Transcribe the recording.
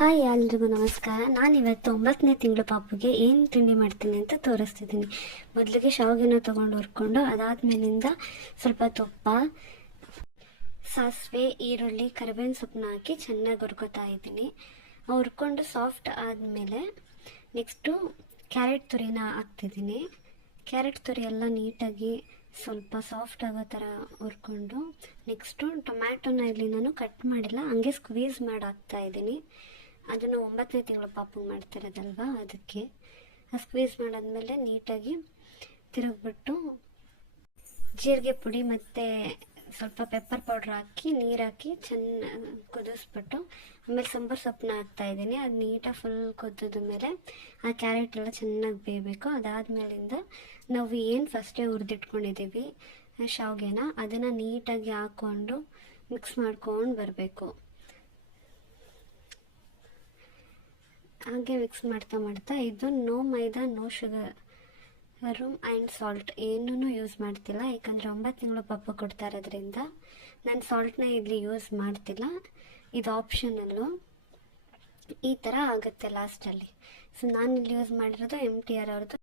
Hi ಎಲ್ರಿಗೂ ನಮಸ್ಕಾರ. ನಾನಿವತ್ತು 9ನೇ ತಿಂಗಳು ಪಾಪುಗೆ ಏನು ತಿಂಡಿ ಮಾಡ್ತೀನಿ ಅಂತ ತೋರಿಸ್ತಿದ್ದೀನಿ. ಮೊದಲಿಗೆ ಶಾವಿಗೆನ ತೊಗೊಂಡು ಹುರ್ಕೊಂಡು ಅದಾದ್ಮೇಲಿಂದ ಸ್ವಲ್ಪ ತುಪ್ಪ, ಸಾಸಿವೆ, ಈರುಳ್ಳಿ, ಕರಿಬೇವಿನ ಸೊಪ್ಪನ್ನ ಹಾಕಿ ಚೆನ್ನಾಗಿ ಹುರ್ಕೋತಾ ಇದ್ದೀನಿ. ಹುರ್ಕೊಂಡು ಸಾಫ್ಟ್ ಆದಮೇಲೆ ನೆಕ್ಸ್ಟು ಕ್ಯಾರೆಟ್ ತುರಿನ ಹಾಕ್ತಿದ್ದೀನಿ. ಕ್ಯಾರೆಟ್ ತುರಿ ಎಲ್ಲ ನೀಟಾಗಿ ಸ್ವಲ್ಪ ಸಾಫ್ಟ್ ಆಗೋ ಥರ ಹುರ್ಕೊಂಡು ನೆಕ್ಸ್ಟು ಟೊಮ್ಯಾಟೊನ ಇಲ್ಲಿ ನಾನು ಕಟ್ ಮಾಡಿಲ್ಲ, ಹಂಗೆ ಸ್ಕ್ವೀಸ್ ಮಾಡಿ ಹಾಕ್ತಾಯಿದ್ದೀನಿ. ಅದನ್ನು 9ನೇ ತಿಂಗಳು ಪಾಪು ಮಾಡ್ತಿರೋದಲ್ವ, ಅದಕ್ಕೆ ಸ್ಕ್ವೀಸ್ ಮಾಡಾದ್ಮೇಲೆ ನೀಟಾಗಿ ತಿರುಗಿಬಿಟ್ಟು ಜೀರಿಗೆ ಪುಡಿ ಮತ್ತು ಸ್ವಲ್ಪ ಪೆಪ್ಪರ್ ಪೌಡ್ರ್ ಹಾಕಿ ನೀರು ಹಾಕಿ ಚೆನ್ನಾಗಿ ಕುದಿಸ್ಬಿಟ್ಟು ಆಮೇಲೆ ಸಾಂಬಾರು ಸೊಪ್ಪನ್ನ ಹಾಕ್ತಾಯಿದ್ದೀನಿ. ಅದು ನೀಟಾಗಿ ಫುಲ್ ಕುದಿದ ಮೇಲೆ ಆ ಕ್ಯಾರೆಟ್ ಎಲ್ಲ ಚೆನ್ನಾಗಿ ಬೇಯಬೇಕು. ಅದಾದಮೇಲಿಂದ ನಾವು ಏನು ಫಸ್ಟೇ ಹುರಿದಿಟ್ಕೊಂಡಿದ್ದೀವಿ ಶಾವಿಗೆನ, ಅದನ್ನು ನೀಟಾಗಿ ಹಾಕ್ಕೊಂಡು ಮಿಕ್ಸ್ ಮಾಡ್ಕೊಂಡು ಬರಬೇಕು. ಹಾಗೆ ಮಿಕ್ಸ್ ಮಾಡ್ತಾ ಇದು no maida, no sugar and salt ಏನೂ ಯೂಸ್ ಮಾಡ್ತಿಲ್ಲ, ಯಾಕಂದರೆ 9 ತಿಂಗಳು ಪಾಪ ಕೊಡ್ತಾ ಇರೋದ್ರಿಂದ ನಾನು ಸಾಲ್ಟ್ನ ಇಲ್ಲಿ ಯೂಸ್ ಮಾಡ್ತಿಲ್ಲ. ಇದು ಆಪ್ಷನಲ್ಲು. ಈ ಥರ ಆಗುತ್ತೆ ಲಾಸ್ಟಲ್ಲಿ. ಸೊ ನಾನು ಇಲ್ಲಿ ಯೂಸ್ ಮಾಡಿರೋದು MTR ಅವ್ರದ್ದು